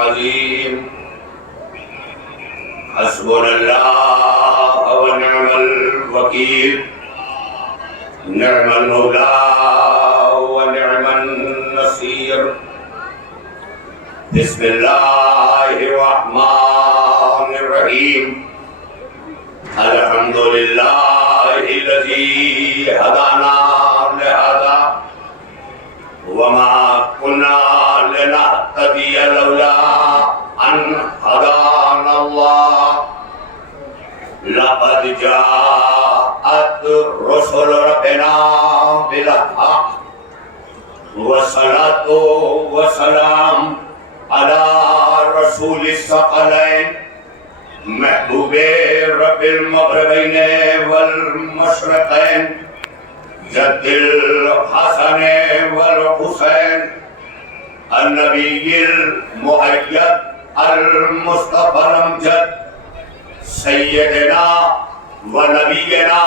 عظیم حسبنا اللہ ونعم الوکیل نعم المولا ونعم النصیر بسم اللہ الرحمن الرحیم الحمد للہ الذی ہدانا لہذا وما كنا لنهتدي لولا أن هدانا الله لقد جاءت رسل ربنا بالحق والصلاة والسلام على رسول الثقلين محبوب رب المغربين والمشرقين جد الحسن والحسين النبي المؤيد المصطفى الأمجد سيدنا ونبينا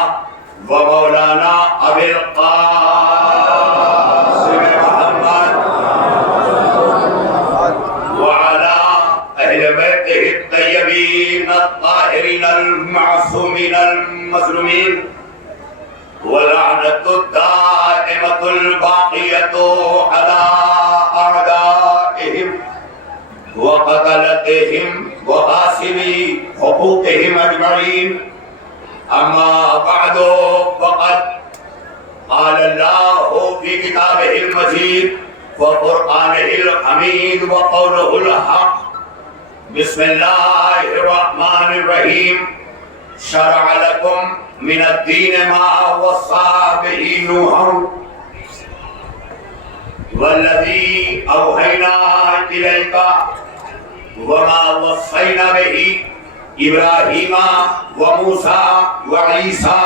ومولانا أبي القاسم محمد وعلى أهل بيته الطيبين الطاهرين المعصومين المظلومين ولعنة الدائمة الباقية على أعدائهم وقتلتهم وغاصبي حقوقهم أجمعين أما بعد فقد قال الله في كتابه المجيد وقرآنه الحميد وقوله الحق بسم الله الرحمن الرحيم شرع لكم من الدين ما وصى به نوحا والذي أوحينا إليك وما وصينا به إبراهيم وموسى وعيسى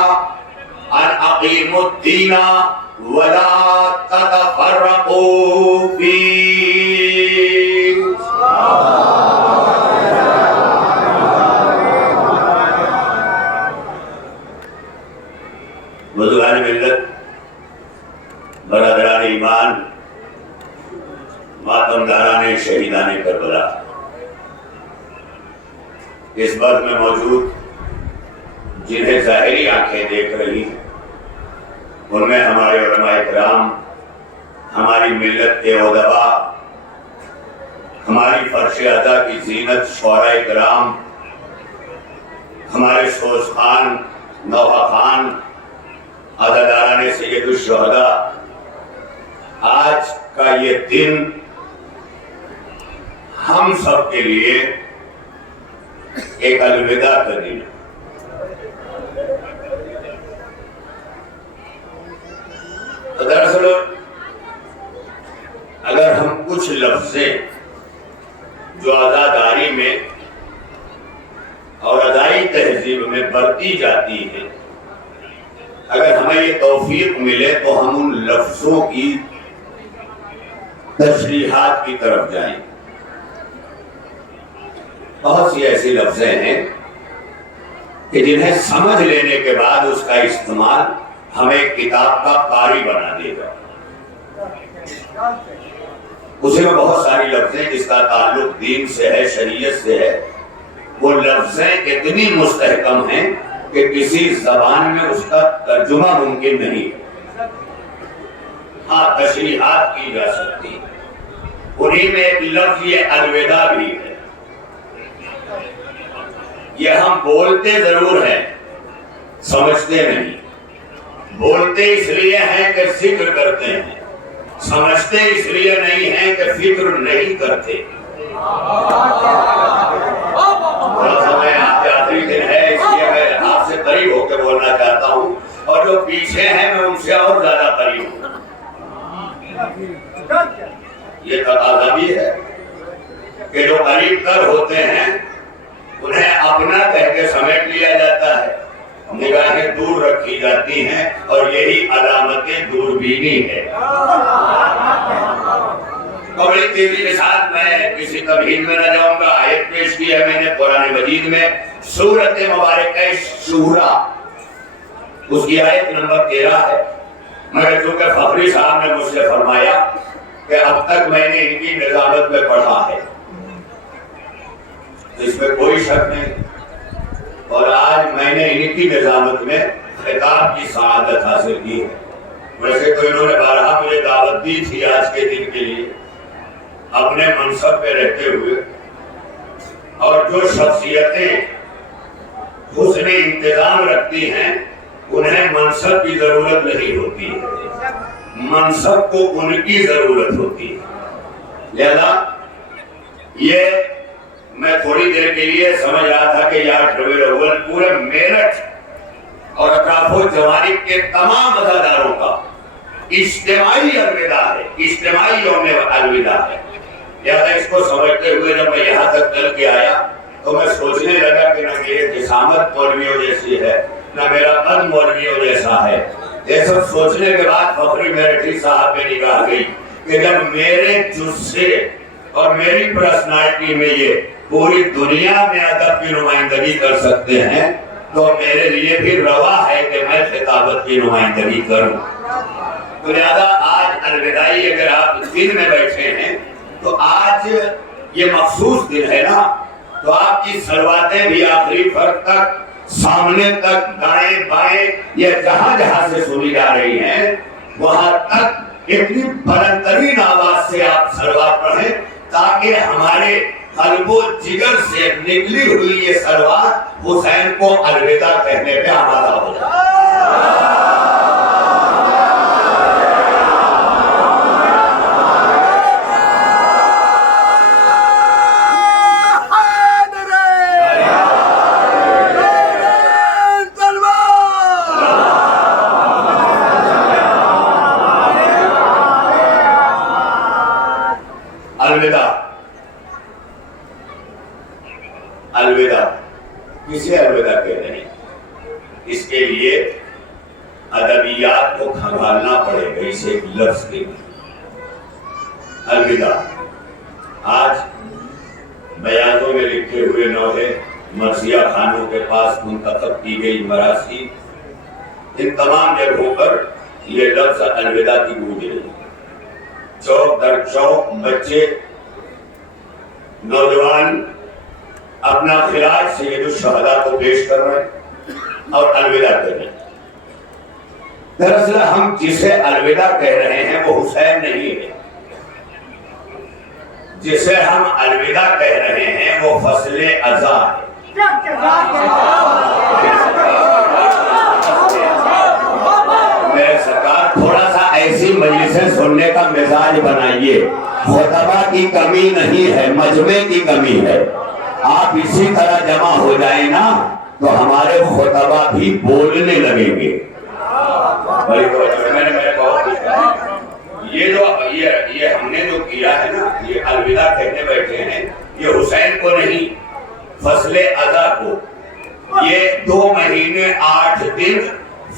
أن أقيموا الدين ولا تتفرقوا فيه. بزرگان ملت، برادران ایمان، ماتمداران شہیدان کربلا، اس وقت میں موجود جنہیں ظاہری آنکھیں دیکھ رہی ہیں ان میں ہمارے علماء کرام، ہماری ملت کے ادباء، ہماری فرش ادا کی زینت شعراء کرام، ہمارے سوز خان، نوحہ خان، عزاداران سید الشہداء، آج کا یہ دن ہم سب کے لیے ایک الوداع کا دن ہے۔ دراصل اگر ہم کچھ لفظیں جو عزاداری میں اور ادائی تہذیب میں برتی جاتی ہیں، اگر ہمیں یہ توفیق ملے تو ہم ان لفظوں کی تشریحات کی طرف جائیں۔ بہت سی ایسی لفظیں ہیں کہ جنہیں سمجھ لینے کے بعد اس کا استعمال ہمیں کتاب کا قاری بنا دے گا۔ اسی میں بہت ساری لفظیں جس کا تعلق دین سے ہے، شریعت سے ہے، وہ لفظیں اتنی مستحکم ہیں کہ کسی زبان میں اس کا ترجمہ ممکن نہیں ہے۔ ہاں، تشریحات کی جا سکتی ہے۔ انہی میں ایک لفظ یہ الوداع بھی ہے۔ یہ ہم بولتے ضرور ہیں، سمجھتے نہیں۔ بولتے اس لیے ہیں کہ ذکر کرتے ہیں، سمجھتے اس لیے نہیں ہیں کہ فکر نہیں کرتے۔ آخری دن ہے، اس لیے میں آپ سے قریب ہو کے بولنا چاہتا ہوں، اور جو پیچھے ہیں میں ان سے اور زیادہ قریب ہوں۔ یہ تقاضا بھی ہے کہ جو قریب تر ہوتے ہیں انہیں اپنا کہہ کے سمیٹ لیا جاتا ہے، نگاہیں دور رکھی جاتی ہیں، اور یہی علامت دوربینی ہے۔ بڑی تیزی کے ساتھ میں کسی تمہید میں نہ جاؤں گا۔ آیت پیش کی ہے میں نے قرآن مجید میں، سورۃ مبارکہ شورا، اس کی آیت نمبر 13 ہے۔ مگر چونکہ فخری صاحب نے مجھ سے فرمایا کہ اب تک میں نے ان کی نظامت میں پڑھا ہے، اس میں کوئی شک نہیں. اور آج میں نے ان کی نظامت میں خطاب کی سعادت حاصل کی ہے. ویسے تو انہوں نے بارہا مجھے دعوت دی تھی آج کے دن کے لیے اپنے منصب پہ رہتے ہوئے، اور جو شخصیتیں حسن انتظام رکھتی ہیں انہیں منصب کی ضرورت نہیں ہوتی ہے، منصب کو ان کی ضرورت ہوتی ہے. لہذا یہ میں تھوڑی دیر کے لیے سمجھ رہا تھا کہ یار ربیع الاول پورے میرٹھ اور اطراف و جوانب کے تمام عزاداروں کا اجتماعی الوداع ہے، اجتماعی یوم الوداع ہے. لہذا اس کو سمجھتے ہوئے جب میں یہاں تک چل کے آیا تو میں سوچنے لگا کہ نہ میری جسامت مولویوں جیسی ہے نہ میرا قد مولویوں جیسا ہے. یہ سب سوچنے کے بعد فخری میرٹھی صاحب پہ نگاہ گئی کہ جب میرے جسے اور میری پرسنالٹی میں یہ پوری دنیا میں ادب کی نمائندگی کر سکتے ہیں تو میرے لیے بھی روا ہے کہ میں خطابت کی نمائندگی کروں. تو لہذا آج الوداعی اگر آپ دن میں بیٹھے ہیں تو آج یہ مخصوص دن ہے نا، تو آپ کی صلواتیں بھی آخری فرق تک، سامنے تک، دائیں بائیں، یہ جہاں جہاں سے سنی جا رہی ہیں وہاں تک اتنی بلند ترین آواز سے آپ صلوات پڑھیں تاکہ ہمارے قلب و جگر سے نکلی ہوئی یہ صلوات حسین کو الوداع کہنے پہ آمادہ ہو جائے. الوداع کسے الوداع کہہ رہے ہیں؟ اس کے لیے ادبیات کو کھنگالنا پڑے گا اس ایک لفظ کے لیے. الوداع آج بیانوں میں لکھے ہوئے نوحے مرثیہ خانوں کے پاس منتخب کی گئی مراثی، ان تمام جگہوں پر یہ لفظ الوداع کی گونج رہی. چوک در چوک بچے نوجوان اپنا خراج سید الشہداء کو پیش کر رہے ہیں اور الوداع کہہ رہے ہیں. دراصل ہم جسے الوداع کہہ رہے ہیں وہ حسین نہیں ہے، جسے ہم الوداع کہہ رہے ہیں وہ فصل عزا ہے. میرے سرکار تھوڑا سا ایسی مجلسیں سننے کا مزاج بنائیے. خطبہ کی کمی نہیں ہے، مجمع کی کمی ہے. آپ اسی طرح جمع ہو جائیں نا تو ہمارے خطبہ بھی بولنے لگیں گے. یہ ہم نے جو کیا ہے نا، یہ الوداع کہنے بیٹھے ہیں، یہ حسین کو نہیں، فصل عزا کو. یہ 2 مہینے 8 دن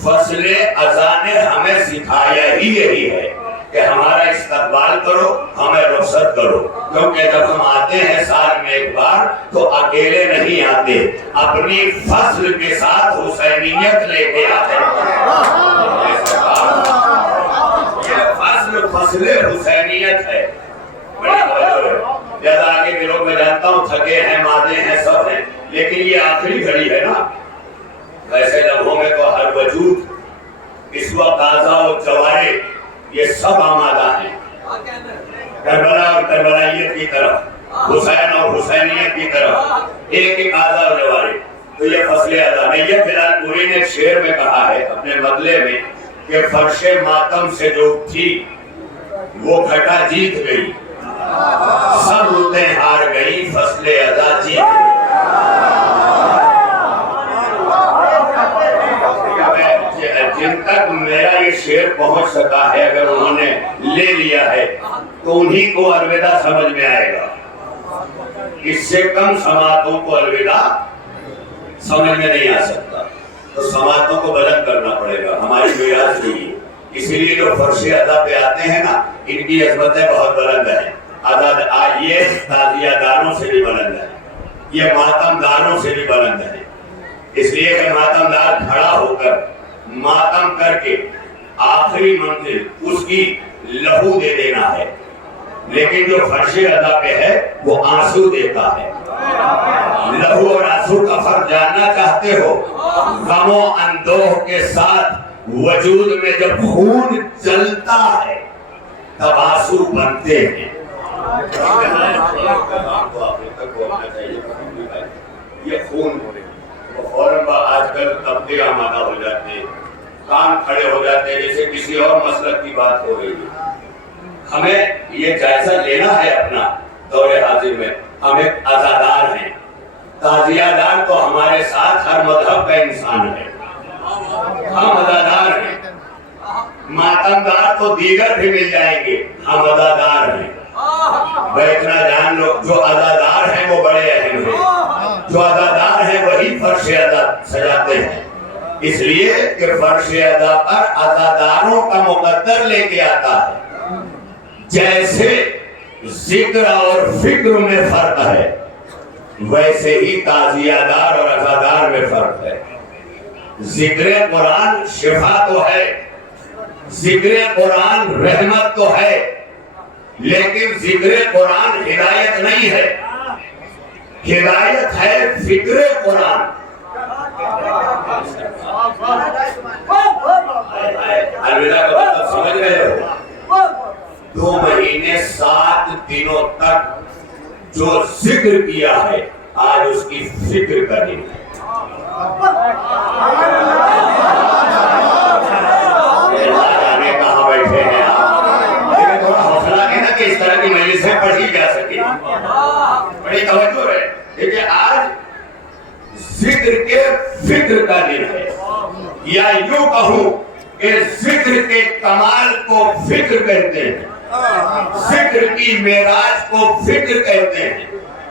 فصل عزا نے ہمیں سکھایا ہی یہی ہے کہ ہمارا استقبال کرو، ہمیں رخصت کرو. کیونکہ جب ہم آتے ہیں سال میں ایک بار تو اکیلے نہیں آتے، اپنی فصل کے ساتھ حسینیت لے کے آتے ہیں. یہ فصل حسینیت ہے. جیسا آگے کے لوگ میں جانتا ہوں تھکے ہیں، مادے ہیں، سب ہیں، لیکن یہ آخری گھڑی ہے نا. ویسے لمحوں میں تو ہر وجود اس وقت آزا و جوارے یہ سب آمادہ ہیں کربلا اور کربلائیت کی طرف، حسین اور حسینیت کی طرف، ایک ایک آزا و جوارے. تو یہ فصل عزا نے یہ فلال پوری نے شعر میں کہا ہے اپنے مطلع میں کہ فرش ماتم سے جو تھی وہ گھٹا جیت گئی، سب رتیں ہار گئی، فصل عزا جیت گئی. جن تک میرا یہ شعر پہنچ سکا ہے اگر انہوں نے لے لیا ہے تو انہی کو الوداع سمجھ میں آئے گا. اس سے کم سماعتوں کو الوداع سمجھ میں نہیں آ سکتا. تو سماعتوں کو بلند کرنا پڑے گا، ہماری میراث یہی ہے. اسی لیے جو فرش عزا پہ آتے ہیں نا ان کی عظمتیں بہت بلند ہیں. یہ تعزیہ داروں سے بھی بلند ہے، یہ ماتم داروں سے بھی بلند ہے. اس لیے کہ ماتم دار کھڑا ہو کر ماتم کر کے آخری منزل اس کی لہو دے دینا ہے، لیکن جو فرش عزا پہ ہے وہ آنسو دیتا ہے. لہو اور آنسو کا فرق جاننا چاہتے ہو؟ غم و اندوہ کے ساتھ وجود میں جب خون چلتا ہے تب آنسو بنتے ہیں. یہ خون فوراً آج کل تبدیل آمادہ ہو جاتے ہیں، کان کھڑے ہو جاتے ہیں جیسے کسی اور مسلک کی بات ہو رہی ہے. ہمیں یہ جائزہ لینا ہے اپنا دور حاضر میں. ہم ایک عزادار ہیں. تعزیہ دار تو ہمارے ساتھ ہر مذہب کا انسان ہے. ہم عزادار ہیں. ماتمدار تو دیگر بھی مل جائیں گے. ہم عزادار ہیں. بھائی اتنا جان لو، جو عزادار ہیں وہ بڑے اہم ہیں. جو عزادار ہیں وہی فرش ادا سجاتے ہیں. اس لیے کہ فرش ادا پر عزاداروں کا مقدر لے کے آتا ہے. جیسے ذکر اور فکر میں فرق ہے ویسے ہی تعزیہ دار اور عزادار میں فرق ہے. ذکر قرآن شفا تو ہے، ذکر قرآن رحمت تو ہے، لیکن ذکر قرآن ہدایت نہیں ہے. ہدایت ہے فکر قرآن. الوداع کا مطلب سمجھ رہے ہو؟ 2 مہینے 7 دنوں تک جو ذکر کیا ہے آج اس کی فکر کا دن ہے. کہاں بیٹھے ہیں آپ؟ لیکن تھوڑا حوصلہ ہے نا کہ اس طرح کی مجلسیں پڑھی جا سکے. بڑی توجہ ہے. دیکھیے آج ذکر کے فکر کا دن ہے، یا یوں کہوں کہ ذکر کے کمال کو فکر کہتے ہیں، ذکر کی معراج کو فکر کہتے ہیں.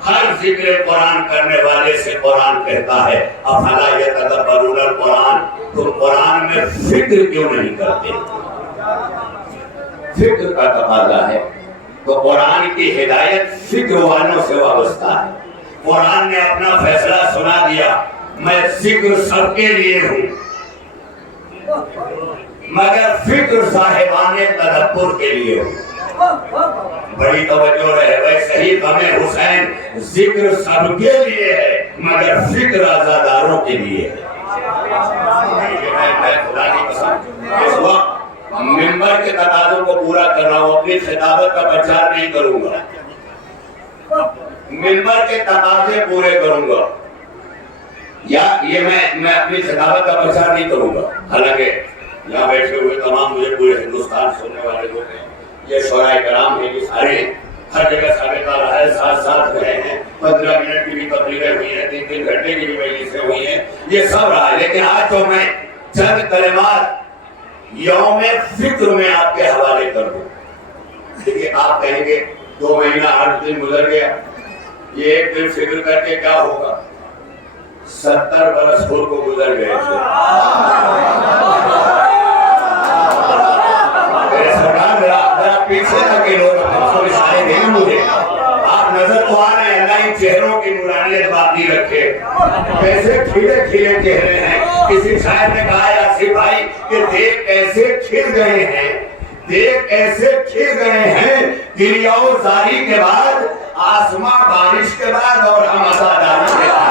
ہر ذکر قرآن کرنے والے سے قرآن کہتا ہے افلا یتدبرون القرآن، تو قرآن میں فکر کیوں نہیں کرتے؟ فکر کا تقاضا ہے. تو قرآن کی ہدایت فکر والوں سے وابستہ ہے. قرآن نے اپنا فیصلہ سنا دیا، میں ذکر سب کے لیے ہوں مگر فکر صاحبان تدبر کے لیے ہوں. بڑی توجہ رہے. ویسے ہی غم حسین ذکر سب کے لیے ہے مگر فکر عزاداروں کے لیے ہے. اس وقت منبر کے تقاضوں کو پورا کر رہا ہوں، اپنی خطابت کا پرچار نہیں کروں گا، منبر کے تقاضے پورے کروں گا. یا یہ میں اپنی خطابت کا پرچار نہیں کروں گا. حالانکہ یہاں بیٹھے ہوئے تمام مجھے پورے ہندوستان سننے والے لوگ ہیں، یہ شعراء کرام ہیں، یہ سارے ہر جگہ ثابت آ رہا ہے، ساتھ ساتھ رہے ہیں. 15 منٹ کی بھی تقریریں ہوئی ہیں، 3 گھنٹے کی بھی مجلسیں ہوئی ہیں، یہ سب رہا ہے. لیکن آج تو میں چند کلمات یوم فکر میں آپ کے حوالے کر دوں. دیکھیے آپ کہیں گے 2 مہینہ 8 دن گزر گیا، یہ ایک دن فکر کر کے کیا ہوگا؟ 70 برس خود کو گزر گئے تھے. میرے سرکار ذرا پیچھے تک کے لوگ اپنے اشارے دیں مجھے. آپ نظر تو آ رہے ہیں، اللہ ان چہروں کی نورانیت باقی رکھے. کیسے کھلے کھلے چہرے ہیں. کسی شاعر نے کہا یاسر بھائی کہ دیکھ ایسے کھل گئے ہیں، دیکھ ایسے کھل گئے ہیں دریا و زاری کے بعد، آسماں بارش کے بعد اور ہم عزاداروں کے بعد.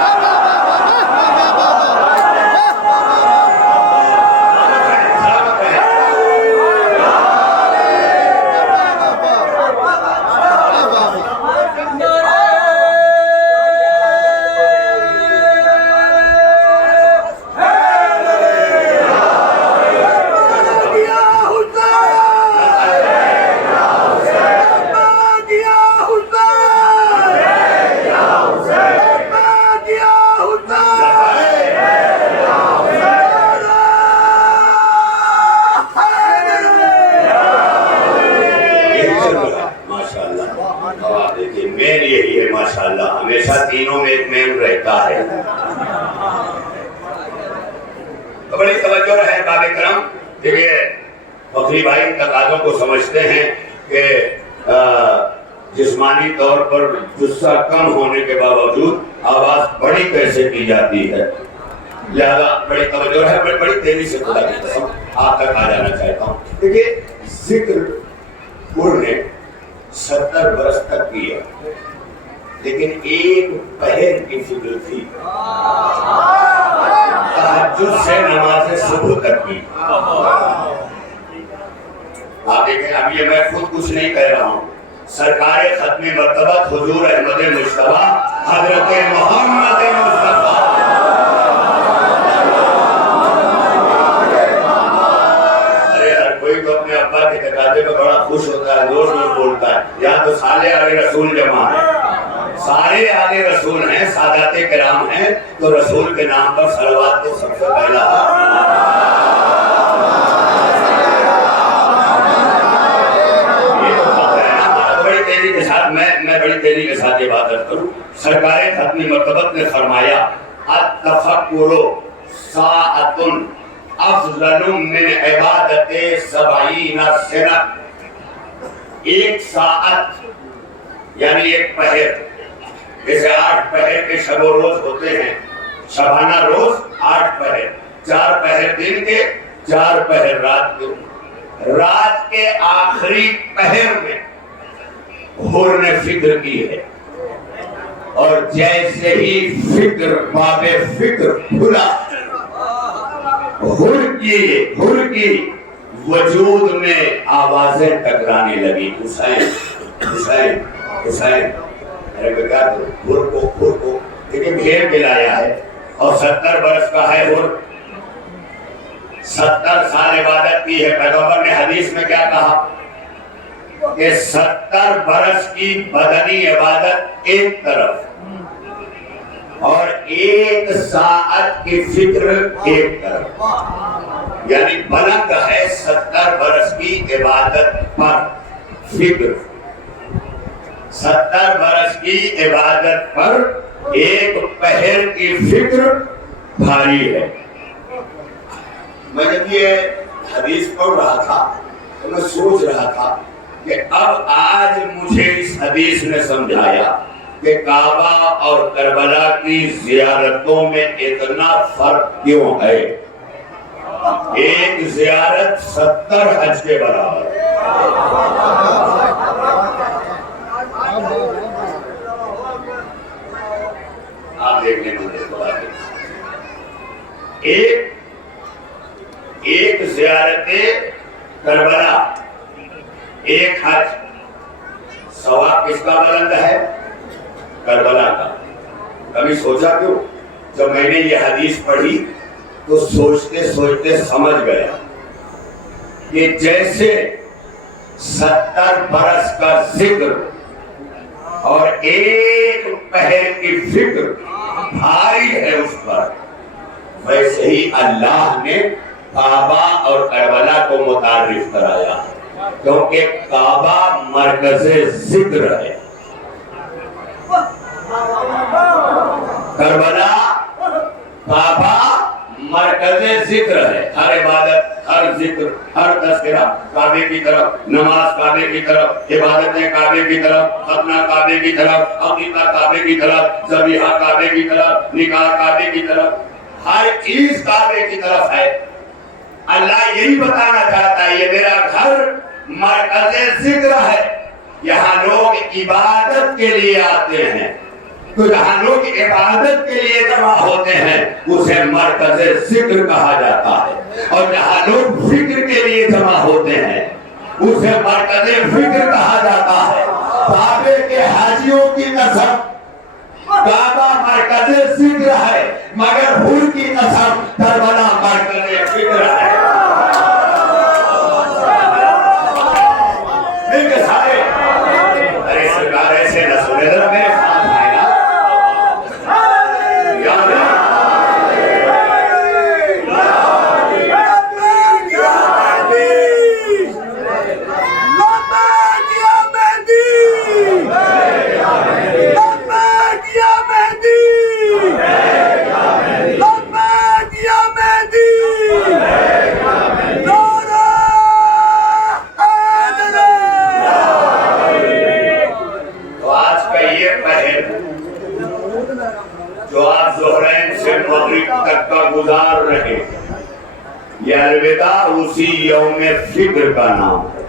تینوں میں ایک مین رہتا ہے. بڑی توجہ رہے باب کرم. دیکھیے فخری بھائی تقاضوں کو سمجھتے ہیں کہ جسمانی طور پر جسہ کم ہونے کے باوجود آواز بڑی کیسے کی جاتی ہے. لہذا بڑی توجہ رہے. بڑی تیزی سے خدا کی قسم آپ تک آ جانا چاہتا ہوں. دیکھیے ذکر نے 70 برس تک کیا. لیکن ایک پہر کی فکر تھی، تہجد سے نماز صبح تک کی۔ آپ دیکھیں، اب یہ میں خود کچھ نہیں کہہ رہا ہوں، سرکار ختم مرتبت حضور احمد مصطفیٰ حضرت محمد مصطفیٰ اپنے ابا کے تقاضے پہ بڑا خوش ہوتا ہے، زور زور بولتا ہے، یہاں تو سارے آل رسول جمع ہیں، سارے آل رسول ہیں، سادات کرام ہیں، تو رسول کے نام پر صلوات تو سب سے پہلا یہ تو پتہ ہے نا۔ بڑی تیزی کے ساتھ میں بڑی تیزی کے ساتھ یہ بات کروں، سرکار ختم مرتبت نے فرمایا التفکر ساعۃ افضل من عبادت 70 سنہ، ایک ساعت یعنی ایک پہر، جیسے 8 پہر کے شب و روز ہوتے ہیں، شبانہ روز 8 پہر، 4 پہر دن کے، 4 پہر رات کے، رات کے آخری پہر میں حر نے فکر کی ہے، اور جیسے ہی فکر باب فکر کھلا، حر کی وجود میں آوازیں ٹکرانے لگی، حسین حسین حسین، ارے بیٹا حر کو لیکن گھیر کے لایا ہے، اور 70 برس کا ہے حر، 70 سال عبادت کی ہے۔ پیغمبر نے حدیث میں کیا کہا کہ 70 برس کی بدنی عبادت ایک طرف اور 1 ساعت کی فکر ایک طرف، یعنی بلند ہے 70 برس کی عبادت پر فکر، 70 برس کی عبادت پر ایک پہر کی فکر بھاری ہے۔ میں جب یہ حدیث پڑھ رہا تھا تو میں سوچ رہا تھا کہ اب آج مجھے اس حدیث نے سمجھایا کہ کعبہ اور کربلا کی زیارتوں میں اتنا فرق کیوں ہے۔ ایک زیارت 70 حج کے برابر ہے۔ آپ دیکھنے کو ایک زیارت کربلا، ایک حج، ثواب کس کا بلند ہے؟ کربلا کا۔ کبھی سوچا کیوں؟ جب میں نے یہ حدیث پڑھی تو سوچتے سوچتے سمجھ گیا کہ جیسے 70 برس کا ذکر اور ایک پہر کی فکر بھاری ہے اس پر، ویسے ہی اللہ نے کعبہ اور کربلا کو متعارف کرایا، کیونکہ کعبہ مرکز ذکر ہے، کربلا کعبہ مرکز ذکر ہے۔ ہر عبادت، ہر ذکر، ہر تذکرہ کعبے کی طرف، نماز کعبے کی طرف، عبادتیں کعبے کی طرف، ختنہ کعبے کی طرف، عقیقہ کعبے کی طرف، ذبیحہ کعبے کی طرف، نکاح کعبے کی طرف، ہر چیز کعبے کی طرف ہے۔ اللہ یہی بتانا چاہتا ہے یہ میرا گھر مرکز ذکر ہے، یہاں لوگ عبادت کے لیے آتے ہیں، تو جہاں لوگ عبادت کے لیے جمع ہوتے ہیں اسے مرکز ذکر کہا جاتا ہے، اور جہاں لوگ فکر کے لیے جمع ہوتے ہیں اسے مرکز فکر کہا جاتا ہے۔ کعبے کے حاجیوں کی نسب کعبہ مرکز ذکر ہے، مگر حر کی نسب کربلا مرکز فکر ہے۔ ارے سرکار ایسے نہ سنے ذرا میرے ساتھ آئے نا، گزار رہے، یہ الوداع اسی یوم فکر کا نام ہے۔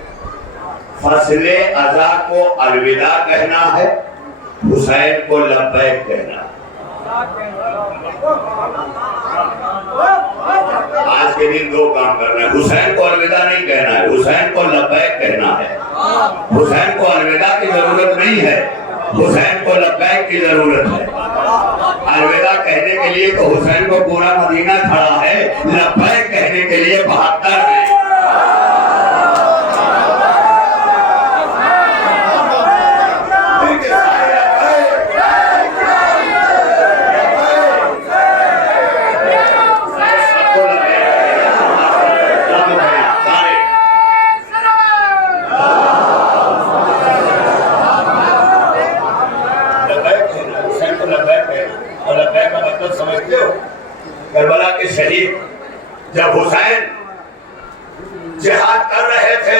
فصل ازا کو الوداع کہنا ہے حسین کو لبیک کہنا. آج کے دن دو کام کرنا ہے. حسین کو الوداع نہیں کہنا ہے, حسین کو لبیک کہنا ہے. حسین کو الوداع کی ضرورت نہیں ہے, حسین کو لبیک کی ضرورت ہے. الوداع کہنے کے لیے تو حسین کو پورا مدینہ کھڑا ہے, لبیک کہنے کے لیے 72 ہے. کربلا کے شہید جب حسین جہاد کر رہے تھے,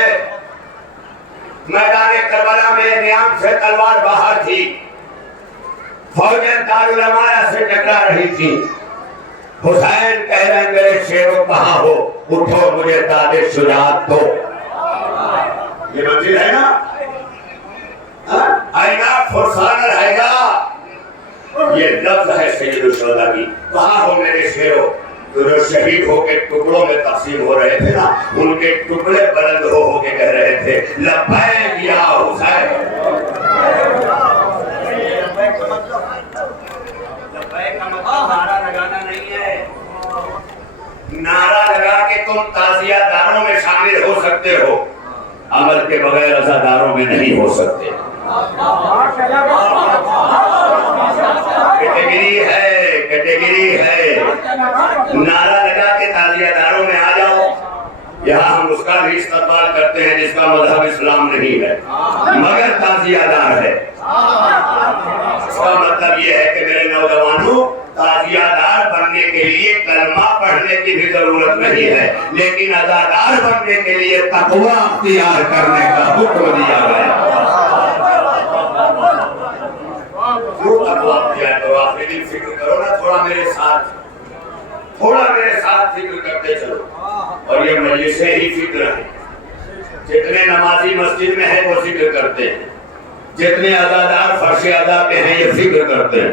میدان کربلا میں نیام سے تلوار باہر تھی, فوجیں دارالعمارہ سے ٹکرا رہی تھی. حسین کہہ رہے میرے شیرو کہاں ہو, اٹھو مجھے داد شجاعت دو. یہ منزل ہے نا, آئینہ فرسان رہے گا, یہ لفظ ہے سید الشہداء کی. کہاں ہو میرے شیرو, جو شہید ہو کے ٹکڑوں میں تقسیم ہو رہے تھے نا, ان کے ٹکڑے بلند ہو کے کہہ رہے تھے لبیک یا حسین. لبیک کا مطلب نعرہ لگانا نہیں ہے. نعرہ لگا کے تم تعزیہ داروں میں شامل ہو سکتے ہو, عمل کے بغیر عزاداروں میں نہیں ہو سکتے. کیٹیگری ہے. نعرہ لگا کے تعزیہ داروں میں آ جاؤ. یہاں ہم اس کا بھی استقبال کرتے ہیں جس کا مذہب اسلام نہیں ہے مگر تعزیہ دار ہے. اس کا مطلب یہ ہے کہ میرے نوجوانوں, تعزیہ دار بننے کے لیے کلمہ پڑھنے کی بھی ضرورت نہیں ہے, لیکن عزادار بننے کے لیے تقوی اختیار کرنے کا حکم دیا گیا. فکر کرو نا, تھوڑا میرے ساتھ فکر کرتے چلو. اور یہ مجلسیں ہی فکر ہیں. جتنے نمازی مسجد میں ہیں وہ فکر کرتے ہیں, جتنے عزادار فرش ادا پہ ہیں یہ فکر کرتے ہیں.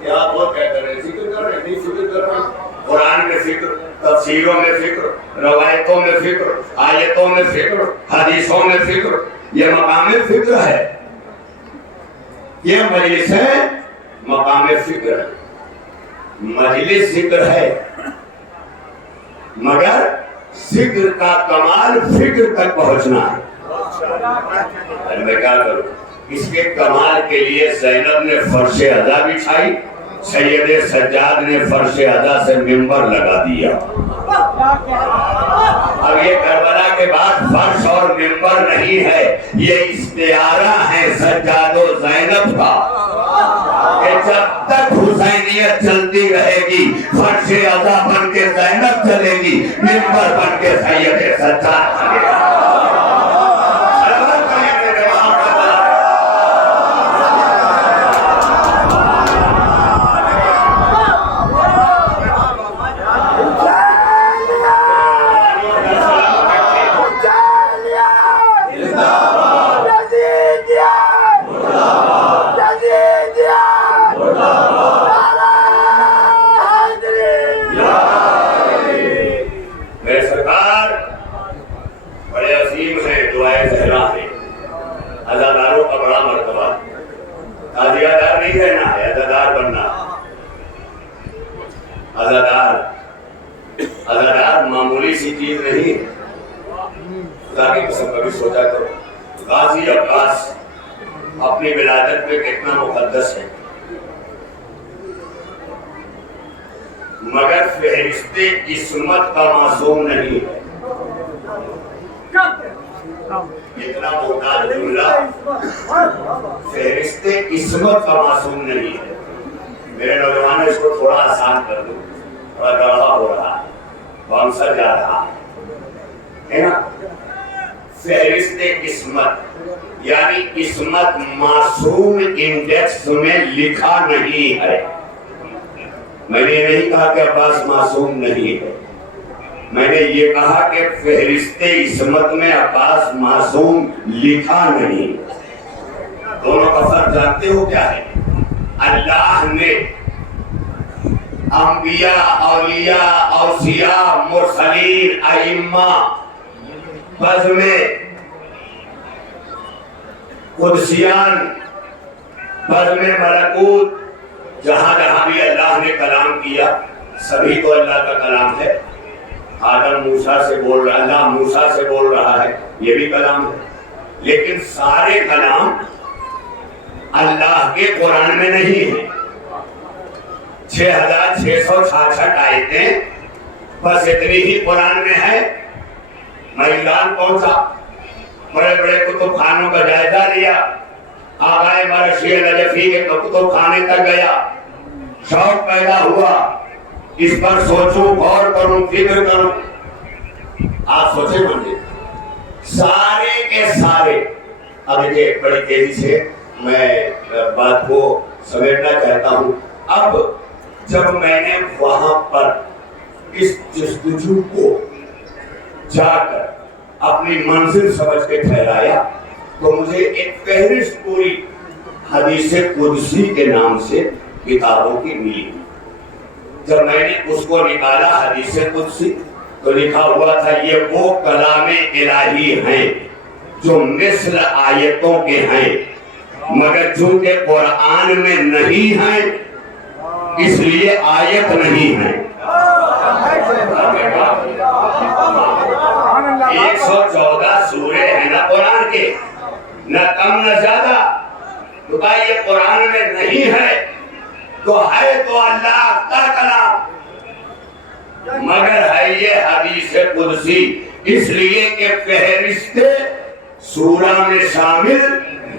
کیا بہت کہہ رہے ہیں, فکر کر رہے ہیں, نہیں فکر کر رہے ہیں. قرآن میں فکر, تفسیروں میں فکر, روایتوں میں فکر, آیتوں میں فکر, حدیثوں میں فکر, یہ مقام فکر ہے. یہ مجلس ہے, مقام فکر ہے. مجلس ذکر ہے مگر ذکر کا کمال فکر تک پہنچنا ہے. میں کیا کروں, اس کے کمال کے لیے زینب نے فرش ادا بچھائی, سید سجاد نے فرش ادا سے منبر لگا دیا. اب یہ کربلا کے بعد فرش اور منبر نہیں ہے, یہ استعارہ ہے سجاد و زینب کا, کہ جب تک حسینیت چلتی رہے گی فرش ادا بن کے زینب چلے گی, منبر بن کے سید سجاد چلے گا. عزادار معمولی سی چیز نہیں. خدا کی قسم کبھی سوچا کرو, غازی عباس اپنی ولادت میں کتنا مقدس ہے, مگر فہرست عصمت کا معصوم نہیں ہے. اتنا محتاج جملہ, فہرست عصمت کا معصوم نہیں ہے. میرے نوجوانوں اس کو تھوڑا آسان کر دو, تھوڑا گڑھا ہو رہا ہے, بانسا جا رہا ہے نا. فہرست عصمت یعنی عصمت معصوم انڈیکس میں لکھا نہیں ہے. میں نے نہیں کہا کہ عباس معصوم نہیں ہے, میں نے یہ کہا کہ فہرست عصمت میں عباس معصوم لکھا نہیں. دونوں کا فرق جانتے ہو کیا ہے؟ اللہ نے انبیاء، اولیاء، اوصیاء، مرسلین، ائمہ، بزم قدسیان، بزم ملکوت، جہاں جہاں بھی اللہ نے کلام کیا سبھی تو اللہ کا کلام ہے۔ آدم موسیٰ سے بول رہا، اللہ موسیٰ سے بول رہا ہے، یہ بھی کلام ہے، لیکن سارے کلام اللہ کے قرآن میں نہیں ہیں۔ 6666 آیتیں بس اتنی ہی قرآن میں ہے۔ میں ایران پہنچا، بڑے بڑے کتب خانوں کا جائزہ لیا، آغائے مرشی نجفی کے کتب خانے تک گیا، شوق پیدا ہوا اس پر سوچوں، غور کروں، فکر کروں۔ آپ سوچیں مجھے سارے کے سارے، اب دیکھیں بڑی تیزی سے میں بات کو سمیٹنا چاہتا ہوں۔ اب جب میں نے وہاں پر اس جستجو کو جا کر اپنی منزل سمجھ کے ٹھہرایا تو مجھے ایک فہرست پوری حدیث قدسی کے نام سے کتابوں کی ملی۔ جب میں نے اس کو نکالا حدیث قدسی تو لکھا ہوا تھا یہ وہ کلام الہی ہیں جو مثل آیتوں کے ہیں، مگر چونکہ قرآن میں نہیں ہیں اس لیے آیت نہیں ہے۔ 114 سورے ہیں نا قرآن کے، نہ کم نہ زیادہ، تو کہا یہ قرآن میں نہیں ہے تو ہے تو اللہ کا کلام، مگر ہے یہ حدیث قدسی، اس لیے کہ فہرست سورہ میں شامل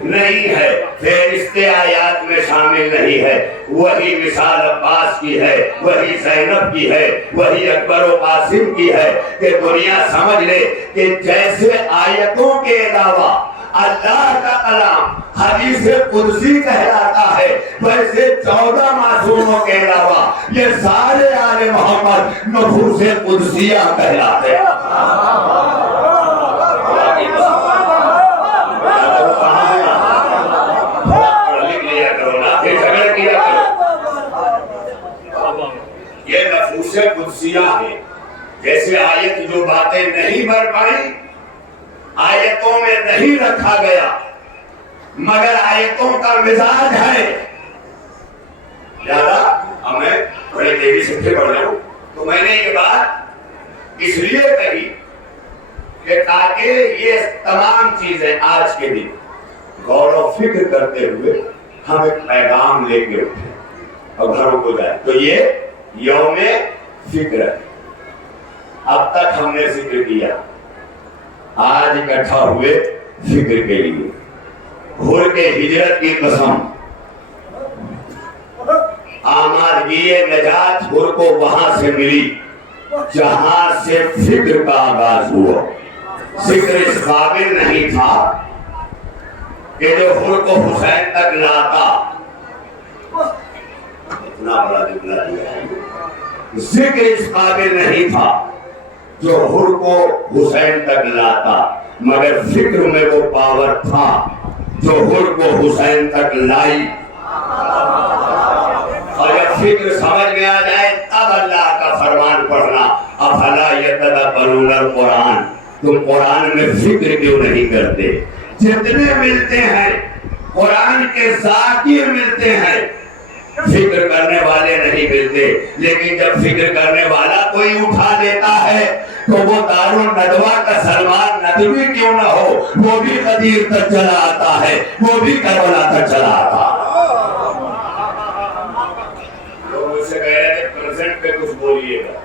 نہیں ہے، فہرست آیات میں شامل نہیں ہے۔ وہی مثال عباس کی ہے، وہی زینب کی ہے، وہی اکبر و قاسم کی ہے کہ دنیا سمجھ لے کہ جیسے آیتوں کے علاوہ اللہ کا کلام حدیث قدسی کہلاتا ہے، ویسے 14 معصوموں کے علاوہ یہ سارے آل محمد نفوس قدسیہ کہلاتے ہیں۔ یہ نفوس قدسیہ ہے، جیسے آیت جو باتیں نہیں بھر پائی آیتوں میں نہیں رکھا گیا، مگر آیتوں کا مزاج ہے۔ لہذا اب میں بڑے تیزی سے پھر پڑھ رہا ہوں تو میں نے یہ بات اس لیے کہی کہ تاکہ یہ تمام چیزیں آج کے دن غور و فکر کرتے ہوئے ہم ایک پیغام لے کے اٹھے اور گھروں کو جائے۔ تو یہ یوم فکر ہے۔ اب تک ہم نے ذکر کیا، آج اکٹھا ہوئے فکر کے لیے۔ حر کے ہجرت کی قسم، آمادگی نجات حر کو وہاں سے ملی جہاں سے فکر کا آغاز ہوا۔ ذکر اس قابل نہیں تھا کہ جو حر کو حسین تک لاتا، اتنا بڑا دکھلا دیا ہے۔ ذکر اس قابل نہیں تھا جو حر کو حسین تک لاتا، مگر فکر میں وہ پاور تھا جو حر کو حسین تک لائی۔ اور جب فکر سمجھ میں آ جائے تب اللہ کا فرمان پڑھنا، افلا یتدبرون القرآن، تم قرآن میں فکر کیوں نہیں کرتے؟ جتنے ملتے ہیں قرآن کے ذاکر ملتے ہیں، فکر کرنے والے نہیں ملتے۔ لیکن جب فکر کرنے والا کوئی اٹھا لیتا ہے تو وہ دارالندوہ کا سلمان ندوی کیوں نہ ہو، وہ بھی قدیر تک چلا آتا ہے، وہ بھی کربلا تک چلا آتا ہے۔ لوگ مجھ سے کہہ رہے تھے پریزنٹ پہ کچھ بولیے گا،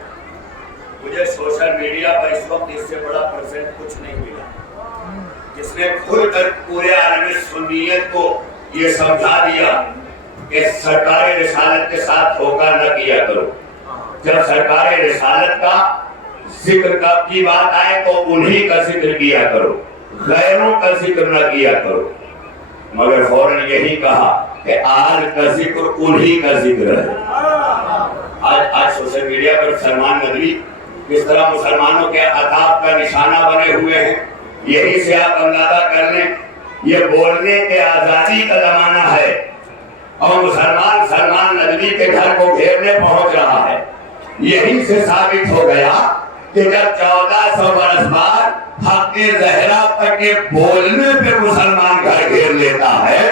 مجھے سوشل میڈیا پر اس وقت اس سے بڑا پریزنٹ کچھ نہیں ملا جس نے کھل کر پورے عالم سنیت کو یہ سمجھا دیا کہ سرکار رسالت کے ساتھ دھوکہ نہ کیا کرو۔ جب سرکار رسالت کا ذکر کی بات آئے تو انہی کا ذکر کیا کرو، غیروں کا ذکر نہ کیا کرو، مگر فوراً یہی کہا کہ آل کا ذکر انہی کا ذکر ہے۔ آج سوشل میڈیا پر سلمان ندوی کس طرح مسلمانوں کے عذاب کا نشانہ بنے ہوئے ہیں، یہی سے آپ اندازہ کر لیں یہ بولنے کے آزادی کا زمانہ ہے اور مسلمان سلمان ندوی کے گھر کو گھیرنے پہنچ رہا ہے. یہی سے ثابت ہو گیا کہ جب 1400 برس بعد حق زہرا تک کے بولنے پہ مسلمان گھر گھیر لیتا ہے،